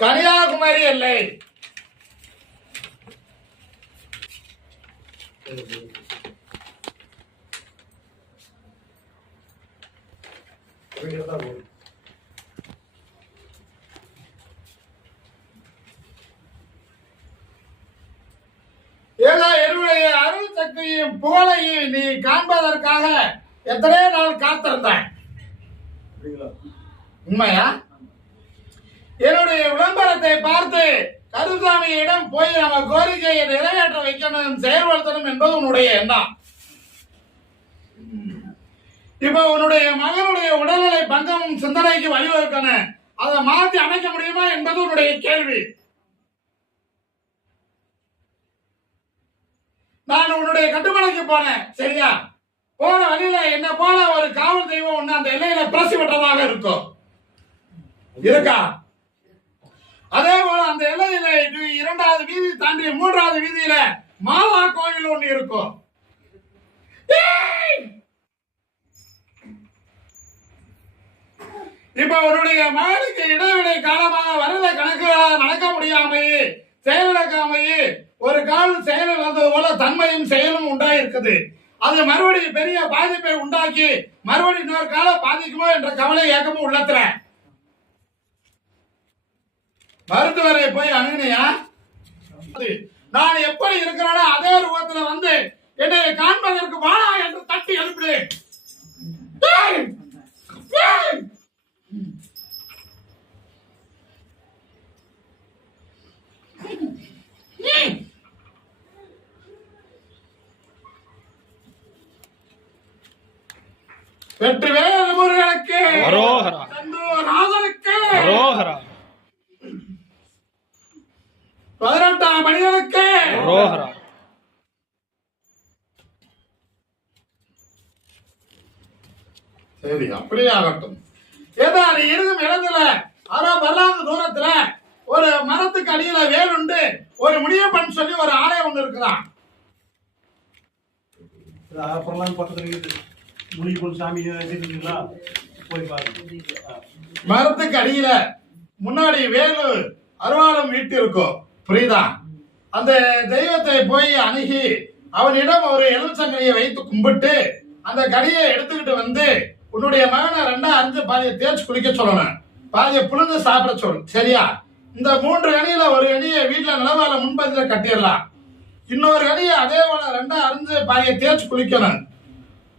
கன்னியாகுமரி எல்லை. ஏதோ என்னுடைய அருள் சக்தியும் புகழையும் நீ காண்பதற்காக எத்தனை நாள் காத்திருந்தாய்? உண்மையா? என்னுடைய விளம்பரத்தை பார்த்து கருசாமியிடம் போய் நம்ம கோரிக்கையை நிறைவேற்ற வைக்கணும் செயல்படுத்தணும் என்பது உன்னுடைய எண்ணம். இப்ப உன்னுடைய மகனுடைய உடல்நிலை பங்கமும் சிந்தனைக்கு வழிவகுக்கணும் அதை மாற்றி அமைக்க முடியுமா என்பது உன்னுடைய கேள்வி. நான் உன்னுடைய கட்டுமலைக்கு போனேன் சரியா? போன வழியில என்ன போல ஒரு காவல் தெய்வம் ஒண்ணு அந்த எல்லையில பிரசி பெற்றதாக இருக்கும். இருக்கா? அதே போல அந்த எல்லையில இரண்டாவது வீதி தாண்டி மூன்றாவது வீதியில மாதா கோயில் ஒண்ணு இருக்கும். இப்ப உன்னுடைய மகனுக்கு இடைவெளி காலமாக வரல கணக்குகளால் நடக்க முடியாமையே செயலிழக்காமையே ஒரு கால் செயல் வந்தது போல தன்மையும் செயலும் உண்டாயிருக்குது. அது மறுபடியும் பெரிய பாதிப்பை உண்டாக்கி மறுபடியும் இன்னொரு காலம் பாதிக்குமோ என்ற கவலை ஏக்கமும் உள்ளத்துல. மருத்துவரை போய் அணுகுனியா? நான் எப்படி இருக்கிறானோ அதே ரூபத்துல வந்து என்னை காண்பதற்கு வாழா என்று தட்டி எழுப்பிடு! வெற்றி வேறு முருகனுக்கு அரோகரா. பதினெட்டாம் மனிதனுக்கு சரி அப்படியே ஆகட்டும் ஏதா நீ இருக்கும் இடத்துல அரை பல்லாத தூரத்துல ஒரு மரத்துக்கு அடியில வேலுண்டு ஒரு முடியப்பன் சொல்லி ஒரு ஆலயம் ஒண்ணு இருக்குதான் அப்புறம்லாம் பக்கத்துல இருக்குது. முனிப்பன் சாமி வச்சிருக்கீங்களா போய் பாருங்க. மரத்துக்கு அடியில முன்னாடி வேலு அருவாளம் வீட்டு இருக்கும் புரியுதா? அந்த தெய்வத்தை போய் அணுகி அவனிடம் ஒரு எலுமிச்சங்கனியை வைத்து கும்பிட்டு அந்த கடியை எடுத்துக்கிட்டு வந்து உன்னுடைய மகனை ரெண்டா அஞ்சு பாதியை தேய்ச்சி குளிக்க சொல்லணும். பாதியை புழுந்து சாப்பிட சொல் சரியா? இந்த மூன்று அணியில ஒரு அணியை வீட்டுல நிலவால முன்பதில கட்டிடலாம். இன்னொரு அணியை அதே போல ரெண்டா அரிஞ்சு பாதியை தேய்ச்சி குளிக்கணும்.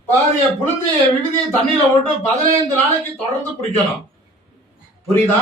பாதியை புழுந்து விடுதியை தண்ணியில விட்டு பதினைந்து நாளைக்கு தொடர்ந்து குடிக்கணும். புரியுதா?